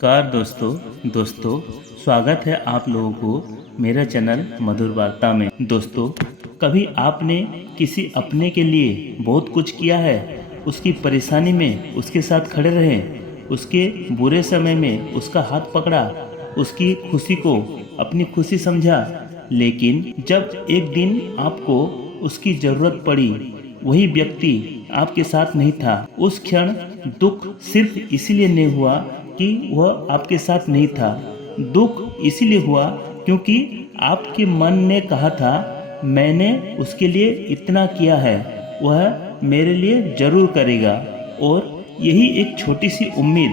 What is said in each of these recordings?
नमस्कार दोस्तों स्वागत है आप लोगों को मेरा चैनल मधुर वार्ता में। दोस्तों, कभी आपने किसी अपने के लिए बहुत कुछ किया है, उसकी परेशानी में उसके साथ खड़े रहे, उसके बुरे समय में उसका हाथ पकड़ा, उसकी खुशी को अपनी खुशी समझा, लेकिन जब एक दिन आपको उसकी ज़रूरत पड़ी वही व्यक्ति आपके साथ नहीं था। उस क्षण दुख सिर्फ इसीलिए नहीं हुआ कि वह आपके साथ नहीं था, दुख इसीलिए हुआ क्योंकि आपके मन ने कहा था मैंने उसके लिए इतना किया है, वह मेरे लिए जरूर करेगा। और यही एक छोटी सी उम्मीद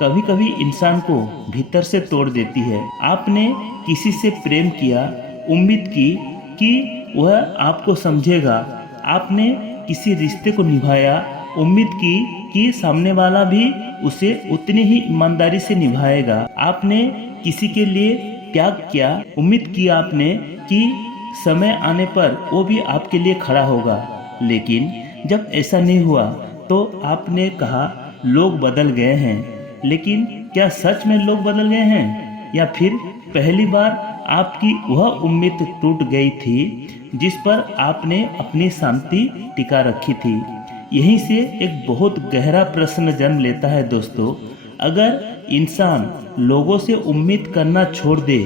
कभी कभी इंसान को भीतर से तोड़ देती है। आपने किसी से प्रेम किया, उम्मीद की कि वह आपको समझेगा, आपने किसी रिश्ते को निभाया, उम्मीद की कि सामने वाला भी उसे उतनी ही ईमानदारी से निभाएगा। आपने किसी के लिए त्याग किया, उम्मीद की आपने कि समय आने पर वो भी आपके लिए खड़ा होगा, लेकिन जब ऐसा नहीं हुआ तो आपने कहा लोग बदल गए हैं। लेकिन क्या सच में लोग बदल गए हैं, या फिर पहली बार आपकी वह उम्मीद टूट गई थी जिस पर आपने अपनी शांति टिका रखी थी? यहीं से एक बहुत गहरा प्रश्न जन्म लेता है दोस्तों। अगर इंसान लोगों से उम्मीद करना छोड़ दे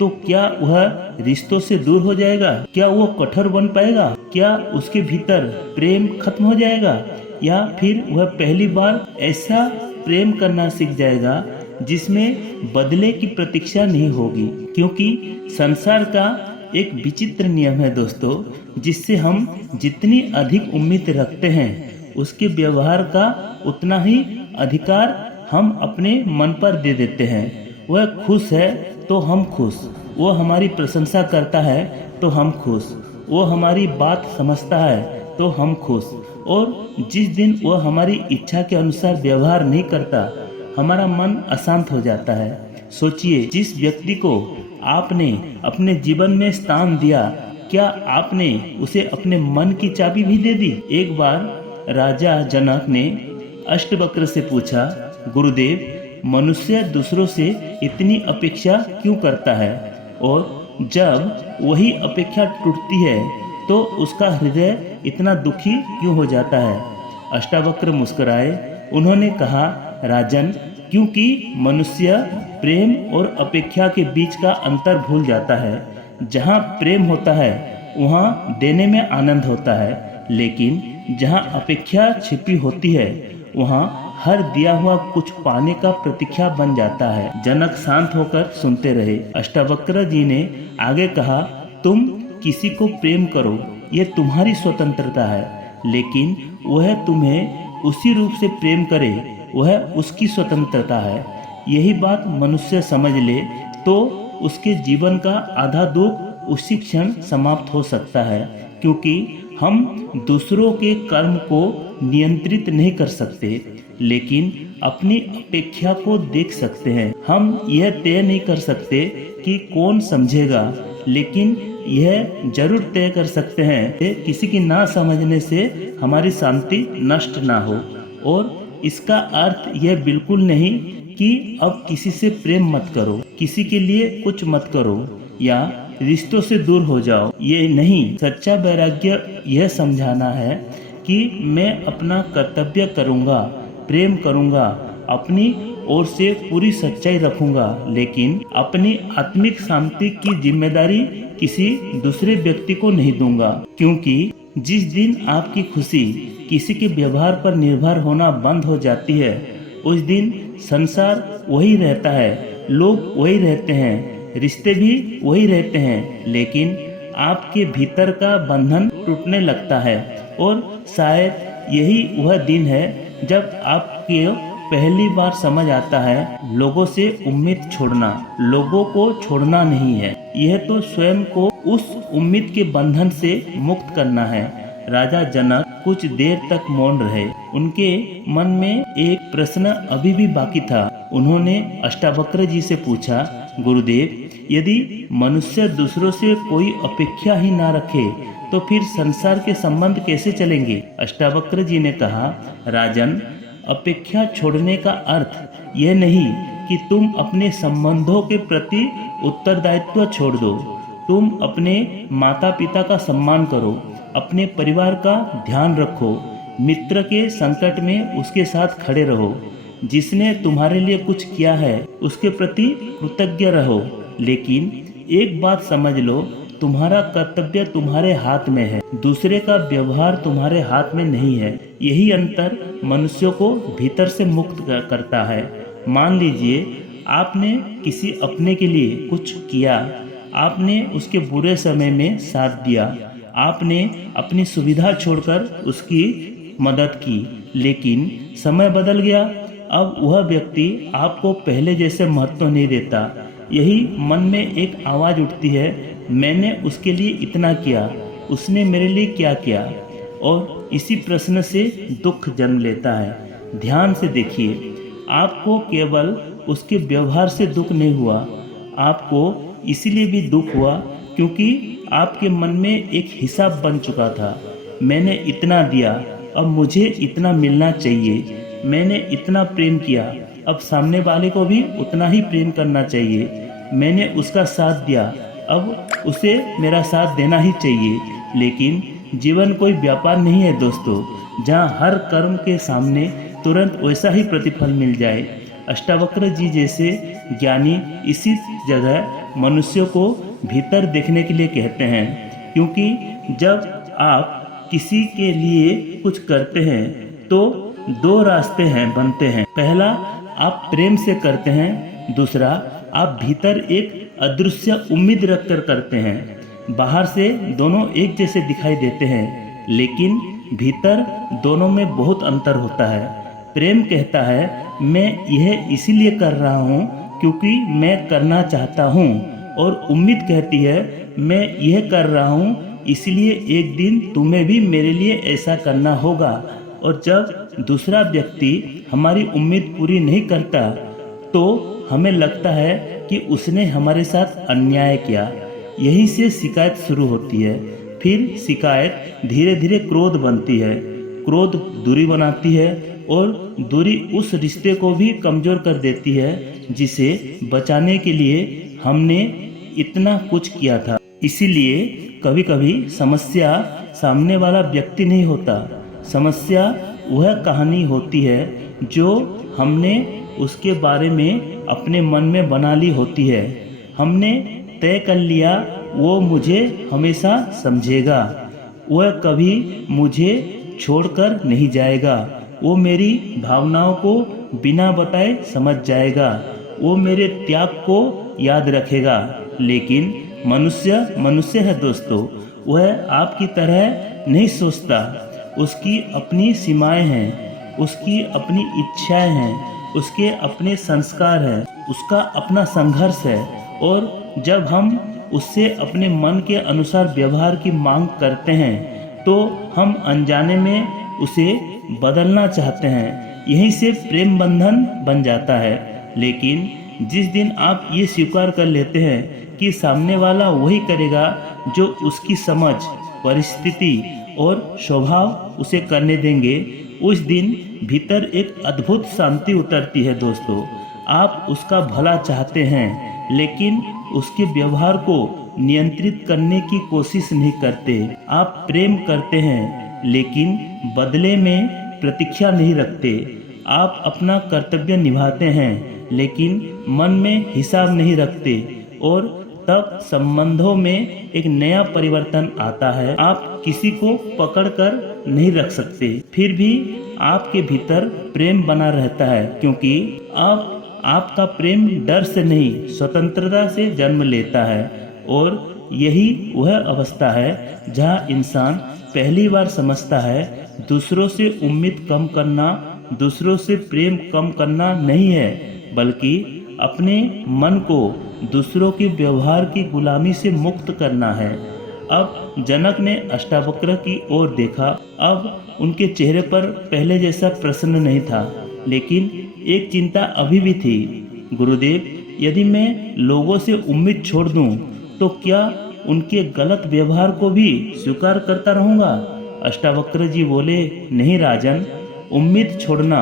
तो क्या वह रिश्तों से दूर हो जाएगा? क्या वो कठोर बन पाएगा? क्या उसके भीतर प्रेम खत्म हो जाएगा? या फिर वह पहली बार ऐसा प्रेम करना सीख जाएगा जिसमें बदले की प्रतीक्षा नहीं होगी? क्योंकि संसार का एक विचित्र नियम है दोस्तों, जिससे हम जितनी अधिक उम्मीद रखते हैं उसके व्यवहार का उतना ही अधिकार हम अपने मन पर दे देते हैं। वह खुश है तो हम खुश, वो हमारी प्रशंसा करता है तो हम खुश, वो हमारी बात समझता है तो हम खुश, और जिस दिन वह हमारी इच्छा के अनुसार व्यवहार नहीं करता हमारा मन अशांत हो जाता है। सोचिए, जिस व्यक्ति को आपने अपने जीवन में स्थान दिया, क्या आपने उसे अपने मन की चाबी भी दे दी? एक बार राजा जनक ने अष्टवक्र से पूछा, गुरुदेव, मनुष्य दूसरों से इतनी अपेक्षा क्यों करता है, और जब वही अपेक्षा टूटती है तो उसका हृदय इतना दुखी क्यों हो जाता है? अष्टावक्र मुस्कुराए। उन्होंने कहा, राजन, क्योंकि मनुष्य प्रेम और अपेक्षा के बीच का अंतर भूल जाता है। जहाँ प्रेम होता है वहाँ देने में आनंद होता है, लेकिन जहाँ अपेक्षा छिपी होती है वहाँ हर दिया हुआ कुछ पाने का प्रतीक्षा बन जाता है। जनक शांत होकर सुनते रहे। अष्टावक्र जी ने आगे कहा, तुम किसी को प्रेम करो, ये तुम्हारी स्वतंत्रता है, लेकिन वह तुम्हें उसी रूप से प्रेम करे, वह उसकी स्वतंत्रता है। यही बात मनुष्य समझ ले तो उसके जीवन का आधा दुख उसी क्षण समाप्त हो सकता है, क्योंकि हम दूसरों के कर्म को नियंत्रित नहीं कर सकते, लेकिन अपनी अपेक्षा को देख सकते हैं। हम यह तय नहीं कर सकते कि कौन समझेगा, लेकिन यह जरूर तय कर सकते हैं कि किसी की ना समझने से हमारी शांति नष्ट ना हो। और इसका अर्थ यह बिल्कुल नहीं कि अब किसी से प्रेम मत करो, किसी के लिए कुछ मत करो, या रिश्तों से दूर हो जाओ। ये नहीं, सच्चा वैराग्य यह समझाना है कि मैं अपना कर्तव्य करूँगा, प्रेम करूँगा, अपनी ओर से पूरी सच्चाई रखूँगा, लेकिन अपनी आत्मिक शांति की जिम्मेदारी किसी दूसरे व्यक्ति को नहीं दूंगा। क्योंकि जिस दिन आपकी खुशी किसी के व्यवहार पर निर्भर होना बंद हो जाती है, उस दिन संसार वही रहता है, लोग वही रहते हैं, रिश्ते भी वही रहते हैं, लेकिन आपके भीतर का बंधन टूटने लगता है। और शायद यही वह दिन है जब आपके पहली बार समझ आता है लोगों से उम्मीद छोड़ना लोगों को छोड़ना नहीं है, यह तो स्वयं को उस उम्मीद के बंधन से मुक्त करना है। राजा जनक कुछ देर तक मौन रहे। उनके मन में एक प्रश्न अभी भी बाकी था। उन्होंने अष्टावक्र जी से पूछा, गुरुदेव, यदि मनुष्य दूसरों से कोई अपेक्षा ही ना रखे तो फिर संसार के संबंध कैसे चलेंगे? अष्टावक्र जी ने कहा, राजन, अपेक्षा छोड़ने का अर्थ यह नहीं कि तुम अपने संबंधों के प्रति उत्तरदायित्व छोड़ दो। तुम अपने माता पिता का सम्मान करो, अपने परिवार का ध्यान रखो, मित्र के संकट में उसके साथ खड़े रहो। जिसने तुम्हारे लिए कुछ किया है उसके प्रति कृतज्ञ रहो। लेकिन एक बात समझ लो, तुम्हारा कर्तव्य तुम्हारे हाथ में है, दूसरे का व्यवहार तुम्हारे हाथ में नहीं है। यही अंतर मनुष्यों को भीतर से मुक्त करता है। मान लीजिए आपने किसी अपने के लिए कुछ किया, आपने उसके बुरे समय में साथ दिया, आपने अपनी सुविधा छोड़कर उसकी मदद की, लेकिन समय बदल गया। अब वह व्यक्ति आपको पहले जैसे महत्व नहीं देता। यही मन में एक आवाज़ उठती है, मैंने उसके लिए इतना किया, उसने मेरे लिए क्या किया। और इसी प्रश्न से दुख जन्म लेता है। ध्यान से देखिए, आपको केवल उसके व्यवहार से दुख नहीं हुआ, आपको इसलिए भी दुख हुआ क्योंकि आपके मन में एक हिसाब बन चुका था। मैंने इतना दिया, अब मुझे इतना मिलना चाहिए। मैंने इतना प्रेम किया, अब सामने वाले को भी उतना ही प्रेम करना चाहिए। मैंने उसका साथ दिया, अब उसे मेरा साथ देना ही चाहिए। लेकिन जीवन कोई व्यापार नहीं है दोस्तों, जहाँ हर कर्म के सामने तुरंत वैसा ही प्रतिफल मिल जाए। अष्टावक्र जी जैसे ज्ञानी इसी जगह मनुष्य को भीतर देखने के लिए कहते हैं, क्योंकि जब आप किसी के लिए कुछ करते हैं तो दो रास्ते हैं बनते हैं। पहला, आप प्रेम से करते हैं, दूसरा आप भीतर एक अदृश्य उम्मीद रखकर करते हैं। बाहर से दोनों एक जैसे दिखाई देते हैं, लेकिन भीतर दोनों में बहुत अंतर होता है। प्रेम कहता है मैं यह इसीलिए कर रहा हूँ क्योंकि मैं करना चाहता हूँ, और उम्मीद कहती है मैं यह कर रहा हूँ इसलिए एक दिन तुम्हें भी मेरे लिए ऐसा करना होगा। और जब दूसरा व्यक्ति हमारी उम्मीद पूरी नहीं करता तो हमें लगता है कि उसने हमारे साथ अन्याय किया। यहीं से शिकायत शुरू होती है। फिर शिकायत धीरे धीरे क्रोध बनती है, क्रोध दूरी बनाती है, और दूरी उस रिश्ते को भी कमज़ोर कर देती है जिसे बचाने के लिए हमने इतना कुछ किया था। इसीलिए कभी कभी समस्या सामने वाला व्यक्ति नहीं होता, समस्या वह कहानी होती है जो हमने उसके बारे में अपने मन में बना ली होती है। हमने तय कर लिया वो मुझे हमेशा समझेगा, वह कभी मुझे छोड़कर नहीं जाएगा, वो मेरी भावनाओं को बिना बताए समझ जाएगा, वो मेरे त्याग को याद रखेगा। लेकिन मनुष्य मनुष्य है दोस्तों, वह आपकी तरह नहीं सोचता। उसकी अपनी सीमाएं हैं, उसकी अपनी इच्छाएं हैं, उसके अपने संस्कार हैं, उसका अपना संघर्ष है। और जब हम उससे अपने मन के अनुसार व्यवहार की मांग करते हैं तो हम अनजाने में उसे बदलना चाहते हैं। यहीं से प्रेम बंधन बन जाता है। लेकिन जिस दिन आप ये स्वीकार कर लेते हैं कि सामने वाला वही करेगा जो उसकी समझ, परिस्थिति और स्वभाव उसे करने देंगे, उस दिन भीतर एक अद्भुत शांति उतरती है दोस्तों। आप उसका भला चाहते हैं लेकिन उसके व्यवहार को नियंत्रित करने की कोशिश नहीं करते। आप प्रेम करते हैं लेकिन बदले में प्रतीक्षा नहीं रखते। आप अपना कर्तव्य निभाते हैं लेकिन मन में हिसाब नहीं रखते, और तब संबंधों में एक नया परिवर्तन आता है। आप किसी को पकड़कर नहीं रख सकते, फिर भी आपके भीतर प्रेम बना रहता है, क्योंकि आपका प्रेम डर से नहीं स्वतंत्रता से जन्म लेता है। और यही वह अवस्था है जहाँ इंसान पहली बार समझता है दूसरों से उम्मीद कम करना, दूसरों से प्रेम कम करना नहीं है, बल्कि अपने मन को दूसरों के व्यवहार की गुलामी से मुक्त करना है। अब जनक ने अष्टावक्र की ओर देखा। अब उनके चेहरे पर पहले जैसा प्रसन्न नहीं था, लेकिन एक चिंता अभी भी थी। गुरुदेव, यदि मैं लोगों से उम्मीद छोड़ दूं, तो क्या उनके गलत व्यवहार को भी स्वीकार करता रहूंगा? अष्टावक्र जी बोले, नहीं राजन, उम्मीद छोड़ना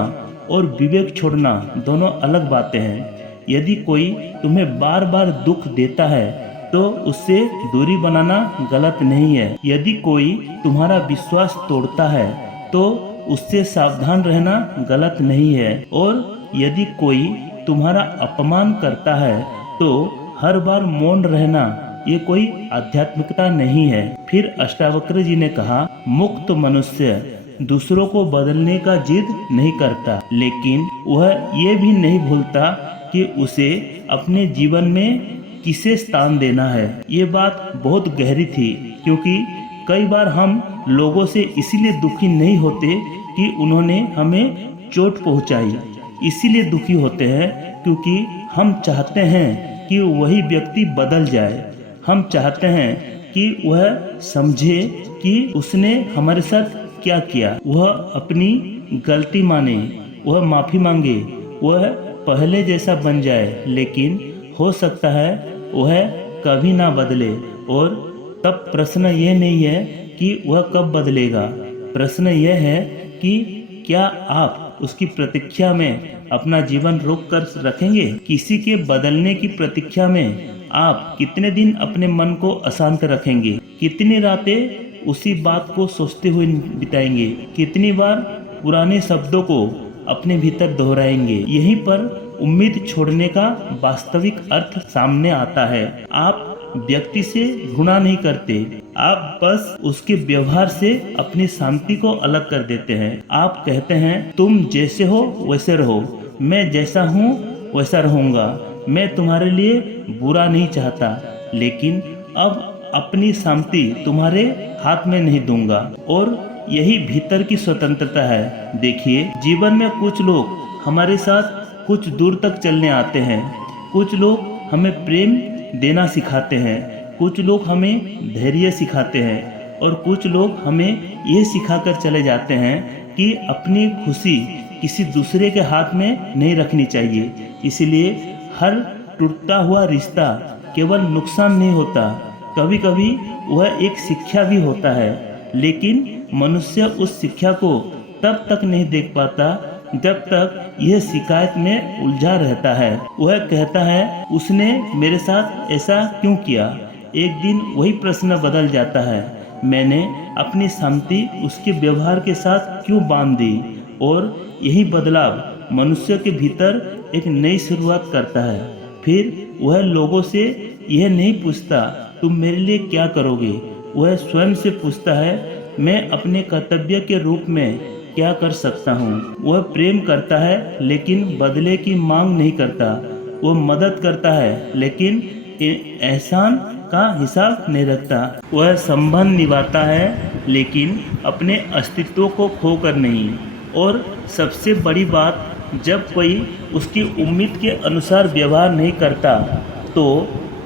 और विवेक छोड़ना दोनों अलग बातें हैं। यदि कोई तुम्हें बार बार दुख देता है तो उससे दूरी बनाना गलत नहीं है। यदि कोई तुम्हारा विश्वास तोड़ता है तो उससे सावधान रहना गलत नहीं है। और यदि कोई तुम्हारा अपमान करता है तो हर बार मौन रहना ये कोई आध्यात्मिकता नहीं है। फिर अष्टावक्र जी ने कहा, मुक्त मनुष्य दूसरों को बदलने का जिद नहीं करता, लेकिन वह ये भी नहीं भूलता कि उसे अपने जीवन में किसे स्थान देना है। ये बात बहुत गहरी थी, क्योंकि कई बार हम लोगों से इसीलिए दुखी नहीं होते कि उन्होंने हमें चोट पहुंचाई, इसीलिए दुखी होते हैं क्योंकि हम चाहते हैं कि वही व्यक्ति बदल जाए। हम चाहते हैं कि वह समझे कि उसने हमारे साथ क्या किया, वह अपनी गलती माने, वह माफ़ी मांगे, वह पहले जैसा बन जाए। लेकिन हो सकता है वह कभी ना बदले, और तब प्रश्न यह नहीं है कि वह कब बदलेगा। प्रश्न यह है कि क्या आप उसकी प्रतीक्षा में अपना जीवन रोक कर रखेंगे। किसी के बदलने की प्रतीक्षा में आप कितने दिन अपने मन को अशांत रखेंगे, कितनी रातें उसी बात को सोचते हुए बिताएंगे, कितनी बार पुराने शब्दों को अपने भीतर दोहराएंगे। यहीं पर उम्मीद छोड़ने का वास्तविक अर्थ सामने आता है। आप व्यक्ति से घृणा नहीं करते, आप बस उसके व्यवहार से अपनी शांति को अलग कर देते हैं। आप कहते हैं, तुम जैसे हो वैसे रहो, मैं जैसा हूँ वैसा रहूँगा, मैं तुम्हारे लिए बुरा नहीं चाहता, लेकिन अब अपनी शांति तुम्हारे हाथ में नहीं दूंगा। और यही भीतर की स्वतंत्रता है। देखिए, जीवन में कुछ लोग हमारे साथ कुछ दूर तक चलने आते हैं, कुछ लोग हमें प्रेम देना सिखाते हैं, कुछ लोग हमें धैर्य सिखाते हैं, और कुछ लोग हमें ये सिखाकर चले जाते हैं कि अपनी खुशी किसी दूसरे के हाथ में नहीं रखनी चाहिए। इसलिए हर टूटता हुआ रिश्ता केवल नुकसान नहीं होता, कभी कभी वह एक शिक्षा भी होता है। लेकिन मनुष्य उस शिक्षा को तब तक नहीं देख पाता जब तक यह शिकायत में उलझा रहता है। वह कहता है, उसने मेरे साथ ऐसा क्यों किया। एक दिन वही प्रश्न बदल जाता है, मैंने अपनी शांति उसके व्यवहार के साथ क्यों बांध दी। और यही बदलाव मनुष्य के भीतर एक नई शुरुआत करता है। फिर वह लोगों से यह नहीं पूछता, तुम मेरे लिए क्या करोगे। वह स्वयं से पूछता है, मैं अपने कर्तव्य के रूप में क्या कर सकता हूँ। वह प्रेम करता है लेकिन बदले की मांग नहीं करता। वह मदद करता है लेकिन एहसान का हिसाब नहीं रखता। वह संबंध निभाता है लेकिन अपने अस्तित्व को खोकर नहीं। और सबसे बड़ी बात, जब कोई उसकी उम्मीद के अनुसार व्यवहार नहीं करता तो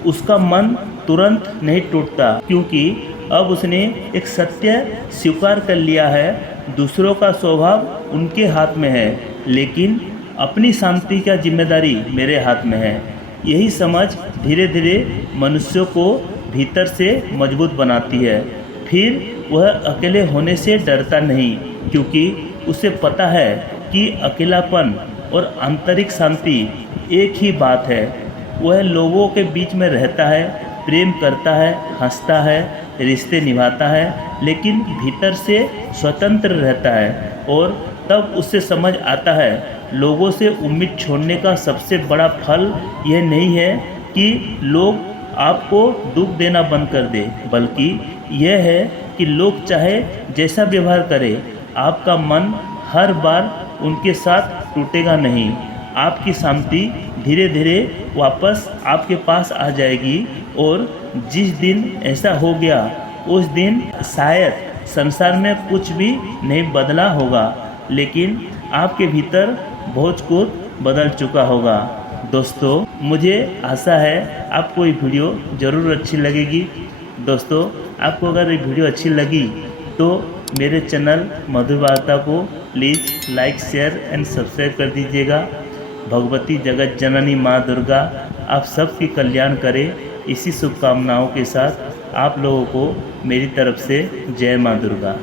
उसका मन तुरंत नहीं टूटता, क्योंकि अब उसने एक सत्य स्वीकार कर लिया है, दूसरों का स्वभाव उनके हाथ में है, लेकिन अपनी शांति का जिम्मेदारी मेरे हाथ में है। यही समझ धीरे धीरे मनुष्य को भीतर से मजबूत बनाती है। फिर वह अकेले होने से डरता नहीं, क्योंकि उसे पता है कि अकेलापन और आंतरिक शांति एक ही बात है। वह लोगों के बीच में रहता है, प्रेम करता है, हंसता है, रिश्ते निभाता है, लेकिन भीतर से स्वतंत्र रहता है। और तब उससे समझ आता है, लोगों से उम्मीद छोड़ने का सबसे बड़ा फल यह नहीं है कि लोग आपको दुख देना बंद कर दे, बल्कि यह है कि लोग चाहे जैसा व्यवहार करे, आपका मन हर बार उनके साथ टूटेगा नहीं। आपकी शांति धीरे धीरे वापस आपके पास आ जाएगी। और जिस दिन ऐसा हो गया, उस दिन शायद संसार में कुछ भी नहीं बदला होगा, लेकिन आपके भीतर बहुत कुछ बदल चुका होगा। दोस्तों, मुझे आशा है आपको ये वीडियो ज़रूर अच्छी लगेगी। दोस्तों, आपको अगर ये वीडियो अच्छी लगी तो मेरे चैनल मधुर वार्ता को please like, share and subscribe कर दीजिएगा। भगवती जगत जननी माँ दुर्गा आप सबकी कल्याण करे। इसी शुभकामनाओं के साथ आप लोगों को मेरी तरफ से जय माँ दुर्गा।